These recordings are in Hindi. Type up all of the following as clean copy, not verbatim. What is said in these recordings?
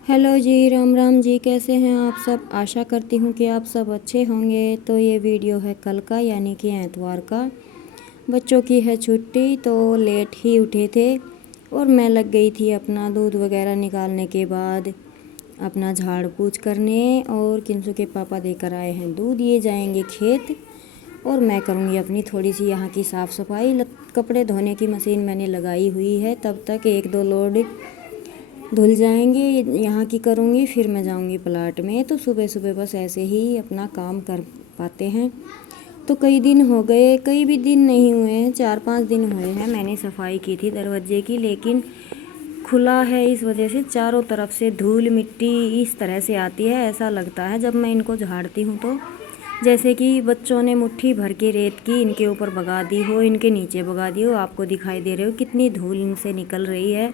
हेलो जी, राम राम जी। कैसे हैं आप सब? आशा करती हूँ कि आप सब अच्छे होंगे। तो ये वीडियो है कल का, यानी कि एतवार का। बच्चों की है छुट्टी तो लेट ही उठे थे और मैं लग गई थी अपना दूध वगैरह निकालने के बाद अपना झाड़ पोंछ करने। और किंसु के पापा देकर आए हैं दूध, ये जाएंगे खेत और मैं करूँगी अपनी थोड़ी सी यहाँ की साफ़ सफाई। कपड़े धोने की मशीन मैंने लगाई हुई है, तब तक एक दो लोड धुल जाएंगे, यहाँ की करूँगी, फिर मैं जाऊँगी प्लाट में। तो सुबह सुबह बस ऐसे ही अपना काम कर पाते हैं। तो कई दिन हो गए, कई भी दिन नहीं हुए हैं, 4-5 दिन हुए हैं मैंने सफाई की थी दरवाजे की, लेकिन खुला है इस वजह से चारों तरफ से धूल मिट्टी इस तरह से आती है। ऐसा लगता है जब मैं इनको झाड़ती हूँ तो जैसे कि बच्चों ने मुट्ठी भर के रेत की इनके ऊपर बगा दी हो, इनके नीचे बगा दी हो। आपको दिखाई दे रहे हो कितनी धूल इनसे निकल रही है।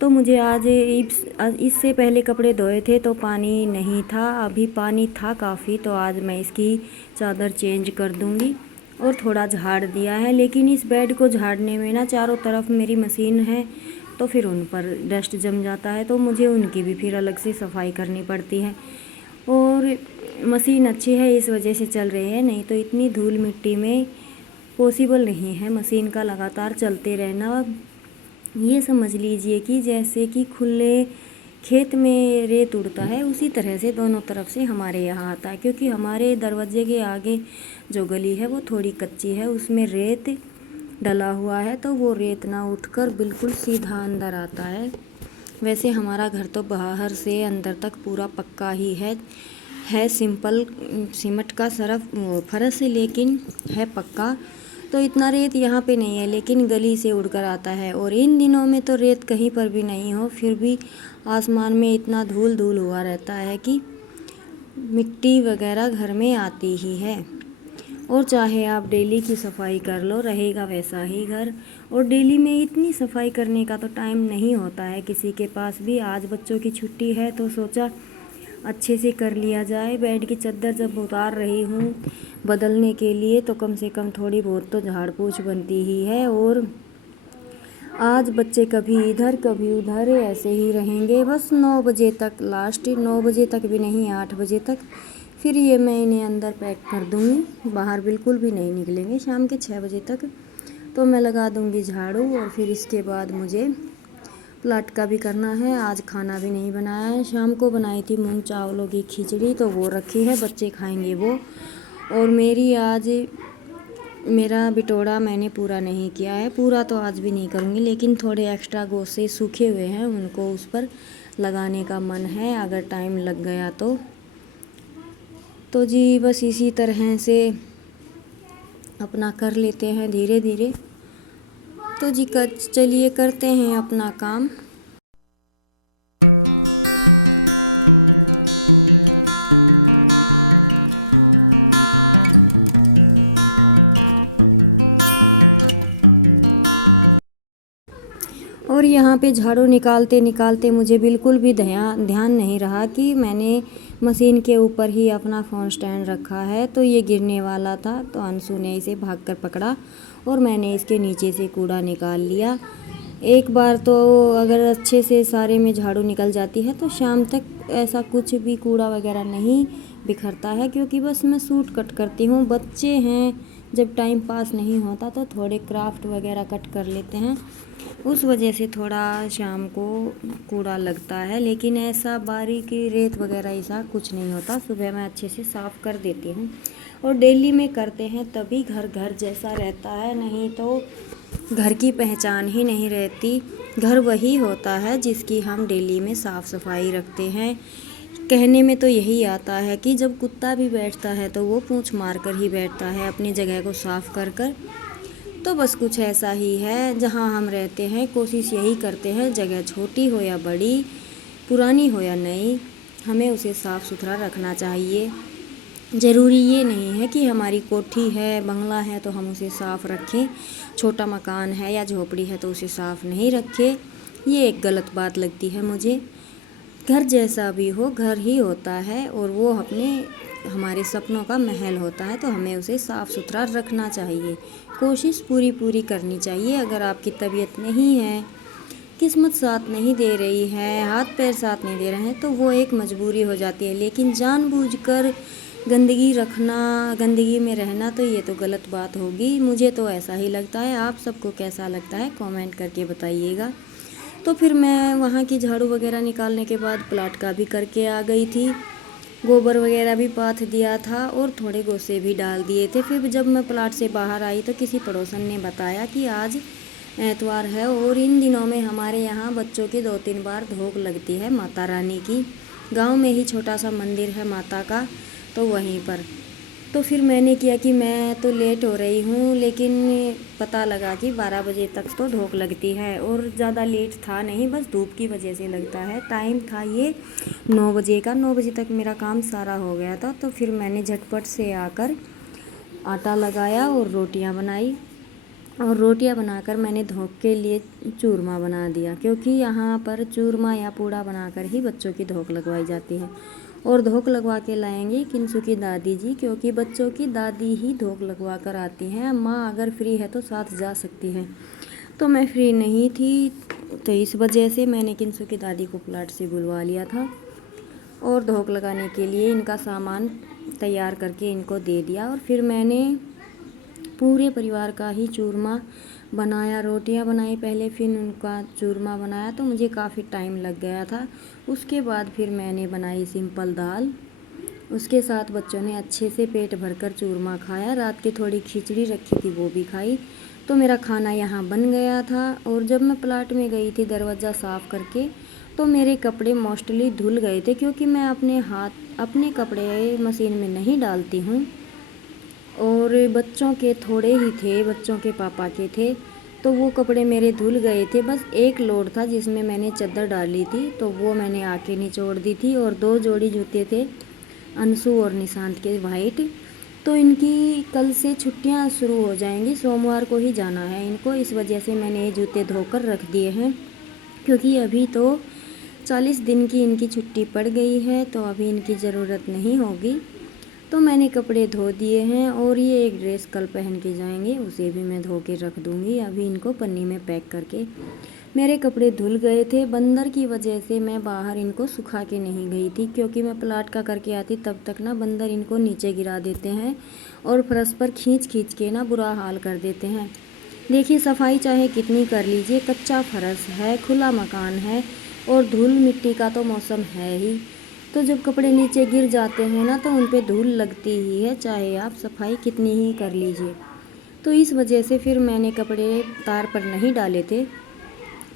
तो मुझे आज इससे पहले कपड़े धोए थे तो पानी नहीं था, अभी पानी था काफ़ी। तो आज मैं इसकी चादर चेंज कर दूंगी और थोड़ा झाड़ दिया है। लेकिन इस बेड को झाड़ने में ना चारों तरफ मेरी मशीन है तो फिर उन पर डस्ट जम जाता है, तो मुझे उनकी भी फिर अलग से सफाई करनी पड़ती है। और मशीन अच्छी है इस वजह से चल रही है, नहीं तो इतनी धूल मिट्टी में पॉसिबल नहीं है मशीन का लगातार चलते रहना। ये समझ लीजिए कि जैसे कि खुले खेत में रेत उड़ता है उसी तरह से दोनों तरफ से हमारे यहाँ आता है। क्योंकि हमारे दरवाजे के आगे जो गली है वो थोड़ी कच्ची है, उसमें रेत डला हुआ है, तो वो रेत ना उठकर बिल्कुल सीधा अंदर आता है। वैसे हमारा घर तो बाहर से अंदर तक पूरा पक्का ही है सिंपल सीमेंट का सरफ फर्श, लेकिन है पक्का। तो इतना रेत यहाँ पे नहीं है, लेकिन गली से उड़कर आता है। और इन दिनों में तो रेत कहीं पर भी नहीं हो, फिर भी आसमान में इतना धूल धूल हुआ रहता है कि मिट्टी वगैरह घर में आती ही है। और चाहे आप डेली की सफाई कर लो, रहेगा वैसा ही घर। और डेली में इतनी सफाई करने का तो टाइम नहीं होता है किसी के पास भी। आज बच्चों की छुट्टी है तो सोचा अच्छे से कर लिया जाए। बेड की चादर जब उतार रही हूँ बदलने के लिए तो कम से कम थोड़ी बहुत तो झाड़ पोंछ बनती ही है। और आज बच्चे कभी इधर कभी उधर ऐसे ही रहेंगे बस 9 बजे तक, लास्ट 9 बजे तक भी नहीं, 8 बजे तक। फिर ये मैं इन्हें अंदर पैक कर दूँगी, बाहर बिल्कुल भी नहीं निकलेंगे शाम के 6 बजे तक। तो मैं लगा दूँगी झाड़ू और फिर इसके बाद मुझे प्लाट का भी करना है। आज खाना भी नहीं बनाया है, शाम को बनाई थी मूंग चावलों की खिचड़ी तो वो रखी है, बच्चे खाएंगे वो। और मेरा बिटोड़ा मैंने पूरा नहीं किया है, पूरा तो आज भी नहीं करूँगी, लेकिन थोड़े एक्स्ट्रा गोसे सूखे हुए हैं उनको उस पर लगाने का मन है अगर टाइम लग गया तो जी बस इसी तरह से अपना कर लेते हैं धीरे धीरे। तो जी चलिए करते हैं अपना काम। और यहाँ पे झाड़ू निकालते निकालते मुझे बिल्कुल भी ध्यान नहीं रहा कि मैंने मशीन के ऊपर ही अपना फ़ोन स्टैंड रखा है, तो ये गिरने वाला था। तो अंशु ने इसे भागकर पकड़ा और मैंने इसके नीचे से कूड़ा निकाल लिया। एक बार तो अगर अच्छे से सारे में झाड़ू निकल जाती है तो शाम तक ऐसा कुछ भी कूड़ा वगैरह नहीं बिखरता है, क्योंकि बस मैं सूट कट करती हूँ। बच्चे हैं, जब टाइम पास नहीं होता तो थोड़े क्राफ्ट वगैरह कट कर लेते हैं, उस वजह से थोड़ा शाम को कूड़ा लगता है। लेकिन ऐसा बारीकी रेत वगैरह ऐसा कुछ नहीं होता, सुबह मैं अच्छे से साफ़ कर देती हूँ। और डेली में करते हैं तभी घर घर जैसा रहता है, नहीं तो घर की पहचान ही नहीं रहती। घर वही होता है जिसकी हम डेली में साफ़ सफाई रखते हैं। कहने में तो यही आता है कि जब कुत्ता भी बैठता है तो वो पूँछ मार कर ही बैठता है अपनी जगह को साफ़ कर कर। तो बस कुछ ऐसा ही है जहाँ हम रहते हैं, कोशिश यही करते हैं जगह छोटी हो या बड़ी, पुरानी हो या नई, हमें उसे साफ़ सुथरा रखना चाहिए। ज़रूरी ये नहीं है कि हमारी कोठी है, बंगला है तो हम उसे साफ़ रखें, छोटा मकान है या झोपड़ी है तो उसे साफ़ नहीं रखें। ये एक गलत बात लगती है मुझे। घर जैसा भी हो घर ही होता है और वो हमारे सपनों का महल होता है, तो हमें उसे साफ़ सुथरा रखना चाहिए। कोशिश पूरी करनी चाहिए। अगर आपकी तबीयत नहीं है किस्मत साथ नहीं दे रही है, हाथ पैर साथ नहीं दे रहे हैं, तो वो एक मजबूरी हो जाती है। लेकिन जानबूझकर गंदगी रखना, गंदगी में रहना, तो ये तो गलत बात होगी। मुझे तो ऐसा ही लगता है। आप सबको कैसा लगता है कमेंट करके बताइएगा। तो फिर मैं वहाँ की झाड़ू वगैरह निकालने के बाद प्लाट का भी करके आ गई थी। गोबर वगैरह भी पाथ दिया था और थोड़े गोसे भी डाल दिए थे। फिर जब मैं प्लाट से बाहर आई तो किसी पड़ोसन ने बताया कि आज एतवार है और इन दिनों में हमारे यहाँ बच्चों की 2-3 बार धोक लगती है माता रानी की। गांव में ही छोटा सा मंदिर है माता का, तो वहीं पर। तो फिर मैंने किया कि मैं तो लेट हो रही हूँ, लेकिन पता लगा कि 12 बजे तक तो धूप लगती है और ज़्यादा लेट था नहीं, बस धूप की वजह से लगता है। टाइम था ये 9 बजे का, 9 बजे तक मेरा काम सारा हो गया था। तो फिर मैंने झटपट से आकर आटा लगाया और रोटियां बनाई, और रोटियां बनाकर मैंने धूप के लिए चूरमा बना दिया, क्योंकि यहाँ पर चूरमा या पूड़ा बनाकर ही बच्चों की धूप लगवाई जाती है। और धोक लगवा के लाएंगी किंसु की दादी जी, क्योंकि बच्चों की दादी ही धोक लगवा कर आती हैं। माँ अगर फ्री है तो साथ जा सकती है, तो मैं फ्री नहीं थी, तो इस वजह से मैंने किंसु की दादी को प्लाट से बुलवा लिया था और धोक लगाने के लिए इनका सामान तैयार करके इनको दे दिया। और फिर मैंने पूरे परिवार का ही चूरमा बनाया, रोटियां बनाई पहले, फिर उनका चूरमा बनाया, तो मुझे काफ़ी टाइम लग गया था। उसके बाद फिर मैंने बनाई सिंपल दाल, उसके साथ बच्चों ने अच्छे से पेट भरकर चूरमा खाया। रात की थोड़ी खिचड़ी रखी थी वो भी खाई, तो मेरा खाना यहाँ बन गया था। और जब मैं प्लाट में गई थी दरवाज़ा साफ़ करके, तो मेरे कपड़े मोस्टली धुल गए थे, क्योंकि मैं अपने कपड़े मशीन में नहीं डालती हूँ, और बच्चों के थोड़े ही थे, बच्चों के पापा के थे, तो वो कपड़े मेरे धुल गए थे। बस एक लोड था जिसमें मैंने चादर डाली थी, तो वो मैंने आके निचोड़ दी थी। और 2 जोड़ी जूते थे अंशु और निशांत के वाइट, तो इनकी कल से छुट्टियां शुरू हो जाएंगी, सोमवार को ही जाना है इनको, इस वजह से मैंने ये जूते धोकर रख दिए हैं, क्योंकि अभी तो 40 दिन की इनकी छुट्टी पड़ गई है, तो अभी इनकी ज़रूरत नहीं होगी। तो मैंने कपड़े धो दिए हैं, और ये एक ड्रेस कल पहन के जाएंगे, उसे भी मैं धो के रख दूँगी। अभी इनको पन्नी में पैक करके, मेरे कपड़े धुल गए थे, बंदर की वजह से मैं बाहर इनको सुखा के नहीं गई थी, क्योंकि मैं प्लाट का करके आती तब तक ना बंदर इनको नीचे गिरा देते हैं और फर्श पर खींच खींच के ना बुरा हाल कर देते हैं। देखिए, सफाई चाहे कितनी कर लीजिए, कच्चा फर्श है, खुला मकान है, और धूल मिट्टी का तो मौसम है ही, तो जब कपड़े नीचे गिर जाते हैं ना, तो उन पे धूल लगती ही है, चाहे आप सफाई कितनी ही कर लीजिए। तो इस वजह से फिर मैंने कपड़े तार पर नहीं डाले थे,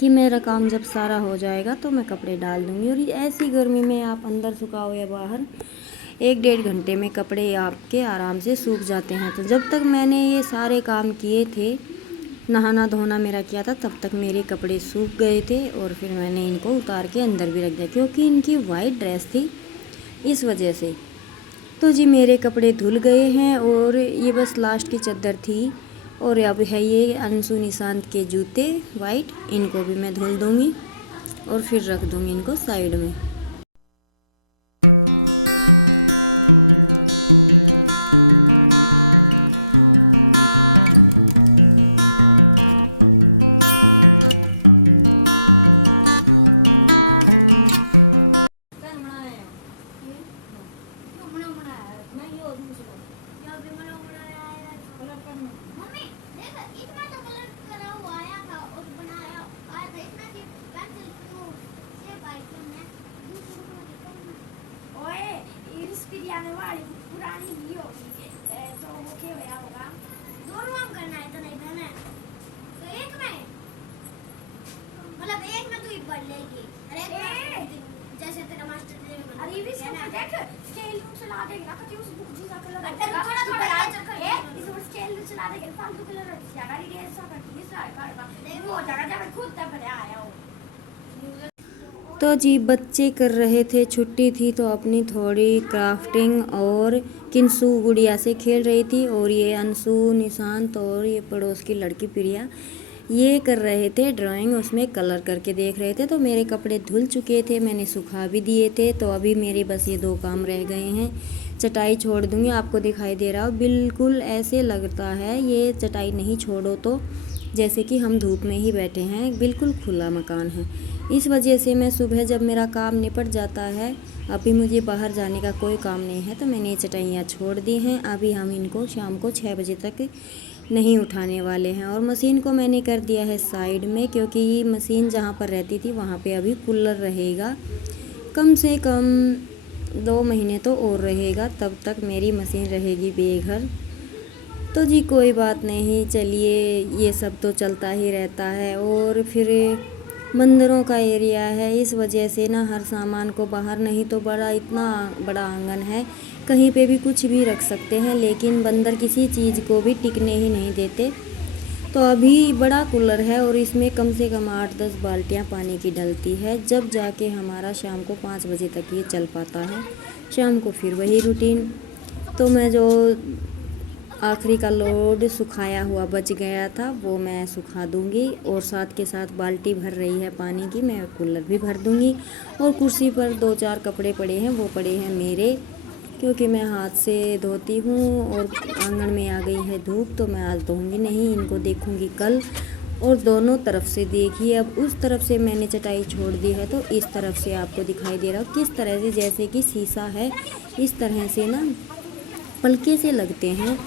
कि मेरा काम जब सारा हो जाएगा तो मैं कपड़े डाल दूँगी। और ऐसी गर्मी में आप अंदर सुखाओ या बाहर, 1-1.5 घंटे में कपड़े आपके आराम से सूख जाते हैं। तो जब तक मैंने ये सारे काम किए थे, नहाना धोना मेरा किया था, तब तक मेरे कपड़े सूख गए थे, और फिर मैंने इनको उतार के अंदर भी रख दिया, क्योंकि इनकी वाइट ड्रेस थी, इस वजह से। तो जी मेरे कपड़े धुल गए हैं, और ये बस लास्ट की चादर थी, और अब है ये अंशु निशांत के जूते वाइट, इनको भी मैं धुल दूँगी और फिर रख दूँगी इनको साइड में। आने वाली पुरानी ही होगी, तो वो क्या होया होगा, दोनों हम करना है तो नहीं बहना है, तो एक में मतलब एक में तू ही पढ़ लेगी, अरे जैसे तेरा मास्टर ने अरे भी सब देख स्केल चला देगा ना, तो उस बुक जी का कलर थोड़ा थोड़ा चेक कर इस वो स्केल चला देगा, फालतू कलर है गाड़ी के ऐसा करती है सारा करवा वो जगह जगह खुद तक आया हो। तो जी बच्चे कर रहे थे, छुट्टी थी तो अपनी थोड़ी क्राफ्टिंग और किंसु गुड़िया से खेल रही थी, और ये अंशु निशांत और ये पड़ोस की लड़की प्रिया ये कर रहे थे ड्राइंग, उसमें कलर करके देख रहे थे। तो मेरे कपड़े धुल चुके थे, मैंने सुखा भी दिए थे, तो अभी मेरे बस ये 2 काम रह गए हैं। चटाई छोड़ दूँगी, आपको दिखाई दे रहा हो बिल्कुल ऐसे लगता है, ये चटाई नहीं छोड़ो तो जैसे कि हम धूप में ही बैठे हैं, बिल्कुल खुला मकान है। इस वजह से मैं सुबह जब मेरा काम निपट जाता है, अभी मुझे बाहर जाने का कोई काम नहीं है, तो मैंने चटाइयाँ छोड़ दी हैं। अभी हम इनको शाम को 6 बजे तक नहीं उठाने वाले हैं। और मशीन को मैंने कर दिया है साइड में, क्योंकि ये मशीन जहाँ पर रहती थी वहाँ पे अभी कूलर रहेगा, कम से कम 2 महीने तो और रहेगा, तब तक मेरी मशीन रहेगी बेघर। तो जी कोई बात नहीं, चलिए ये सब तो चलता ही रहता है। और फिर मंदिरों का एरिया है, इस वजह से ना हर सामान को बाहर, नहीं तो बड़ा इतना बड़ा आंगन है, कहीं पे भी कुछ भी रख सकते हैं, लेकिन बंदर किसी चीज़ को भी टिकने ही नहीं देते। तो अभी बड़ा कूलर है और इसमें कम से कम 8-10 बाल्टियाँ पानी की डलती है, जब जाके हमारा शाम को 5 बजे तक ये चल पाता है। शाम को फिर वही रूटीन। तो मैं जो आखिरी का लोड सुखाया हुआ बच गया था वो मैं सुखा दूंगी, और साथ के साथ बाल्टी भर रही है पानी की, मैं कूलर भी भर दूंगी। और कुर्सी पर 2-4 कपड़े पड़े हैं, वो पड़े हैं मेरे, क्योंकि मैं हाथ से धोती हूँ। और आंगन में आ गई है धूप, तो मैं आज धोऊंगी नहीं, इनको देखूंगी कल। और दोनों तरफ से देखिए, अब उस तरफ से मैंने चटाई छोड़ दी है, तो इस तरफ से आपको दिखाई दे रहा हो किस तरह से, जैसे कि शीशा है, इस तरह से ना पलके से लगते हैं।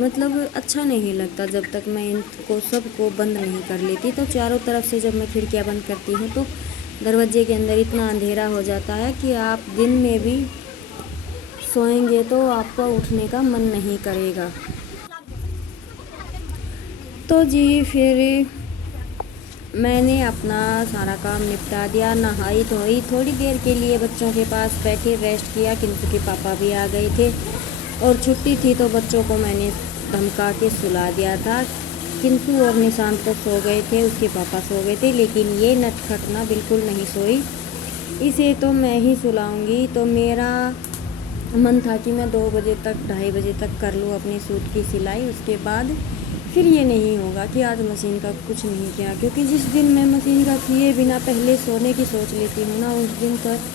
मतलब अच्छा नहीं लगता जब तक मैं इनको सबको बंद नहीं कर लेती। तो चारों तरफ से जब मैं खिड़कियां बंद करती हूँ तो दरवाजे के अंदर इतना अंधेरा हो जाता है कि आप दिन में भी सोएंगे तो आपका उठने का मन नहीं करेगा। तो जी फिर मैंने अपना सारा काम निपटा दिया, नहाई धोई, थोड़ी देर के लिए बच्चों के पास बैठे रेस्ट किया। किंतु के पापा भी आ गए थे और छुट्टी थी, तो बच्चों को मैंने धमका के सुला दिया था। किंतु और निशांत तो सो गए थे, उसके पापा सो गए थे, लेकिन ये नटखट ना बिल्कुल नहीं सोई। इसे तो मैं ही सुलाऊंगी। तो मेरा मन था कि मैं 2 बजे तक 2:30 बजे तक कर लूँ अपनी सूट की सिलाई, उसके बाद फिर ये नहीं होगा कि आज मशीन का कुछ नहीं किया। क्योंकि जिस दिन मैं मशीन का किए बिना पहले सोने की सोच लेती हूँ ना, उस दिन तक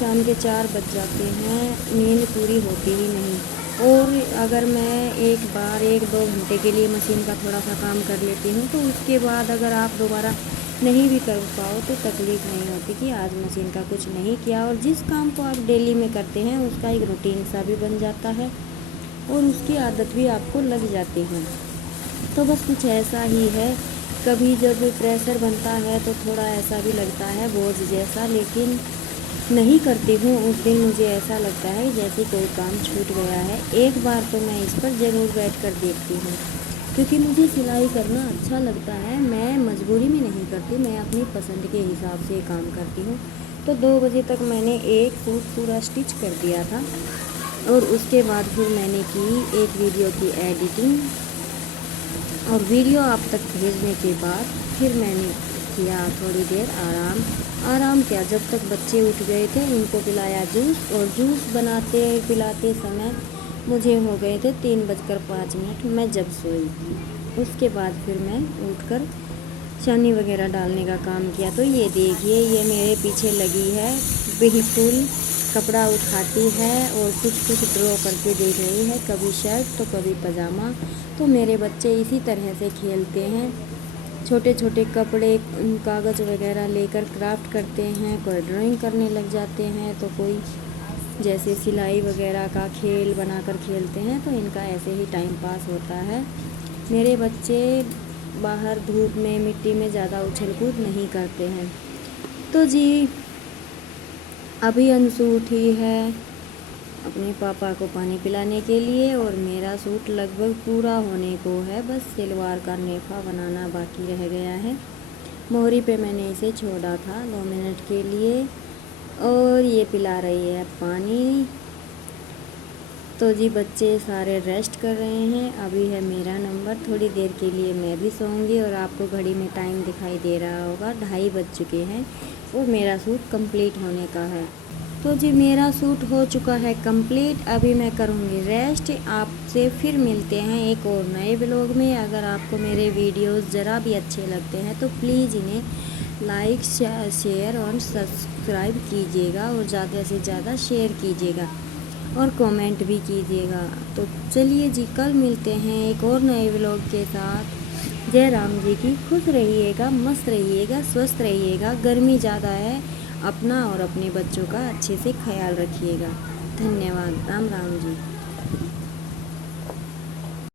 शाम के 4 बज जाते हैं, नींद पूरी होती ही नहीं। और अगर मैं एक बार 1-2 घंटे के लिए मशीन का थोड़ा सा काम कर लेती हूँ, तो उसके बाद अगर आप दोबारा नहीं भी कर पाओ तो तकलीफ़ नहीं होती कि आज मशीन का कुछ नहीं किया। और जिस काम को आप डेली में करते हैं उसका एक रूटीन सा भी बन जाता है और उसकी आदत भी आपको लग जाती है। तो बस कुछ ऐसा ही है, कभी जब प्रेशर बनता है तो थोड़ा ऐसा भी लगता है बोझ जैसा, लेकिन नहीं करती हूँ उस दिन मुझे ऐसा लगता है जैसे कोई काम छूट गया है। एक बार तो मैं इस पर ज़रूर बैठकर देखती हूँ, क्योंकि मुझे सिलाई करना अच्छा लगता है। मैं मजबूरी में नहीं करती, मैं अपनी पसंद के हिसाब से काम करती हूँ। तो 2 बजे तक मैंने एक सूट पूरा स्टिच कर दिया था, और उसके बाद फिर मैंने की एक वीडियो की एडिटिंग, और वीडियो आप तक भेजने के बाद फिर मैंने किया थोड़ी देर आराम किया। जब तक बच्चे उठ गए थे उनको पिलाया जूस, और जूस बनाते पिलाते समय मुझे हो गए थे 3:05। मैं जब सोई उसके बाद फिर मैं उठकर छानी वगैरह डालने का काम किया। तो ये देखिए, ये मेरे पीछे लगी है, बिल्कुल कपड़ा उठाती है और कुछ ड्रॉ करके देख रही है, कभी शर्ट तो कभी पजामा। तो मेरे बच्चे इसी तरह से खेलते हैं, छोटे छोटे कपड़े कागज़ वगैरह लेकर क्राफ्ट करते हैं, कोई ड्राइंग करने लग जाते हैं, तो कोई जैसे सिलाई वगैरह का खेल बनाकर खेलते हैं। तो इनका ऐसे ही टाइम पास होता है। मेरे बच्चे बाहर धूप में मिट्टी में ज़्यादा उछल कूद नहीं करते हैं। तो जी अभी अंशु उठी है अपने पापा को पानी पिलाने के लिए, और मेरा सूट लगभग पूरा होने को है, बस सलवार का नेफा बनाना बाकी रह गया है। मोहरी पे मैंने इसे छोड़ा था 2 मिनट के लिए, और ये पिला रही है पानी। तो जी बच्चे सारे रेस्ट कर रहे हैं, अभी है मेरा नंबर, थोड़ी देर के लिए मैं भी सोऊंगी। और आपको घड़ी में टाइम दिखाई दे रहा होगा, 2:30 बज चुके हैं और मेरा सूट कंप्लीट होने का है। तो जी मेरा सूट हो चुका है कंप्लीट, अभी मैं करूँगी रेस्ट। आपसे फिर मिलते हैं एक और नए ब्लॉग में। अगर आपको मेरे वीडियोस ज़रा भी अच्छे लगते हैं तो प्लीज़ इन्हें लाइक शेयर और सब्सक्राइब कीजिएगा, और ज़्यादा से ज़्यादा शेयर कीजिएगा और कमेंट भी कीजिएगा। तो चलिए जी, कल मिलते हैं एक और नए ब्लॉग के साथ। जय राम जी की। खुश रहिएगा, मस्त रहिएगा, स्वस्थ रहिएगा। गर्मी ज़्यादा है, अपना और अपने बच्चों का अच्छे से ख्याल रखिएगा। धन्यवाद। राम राम जी।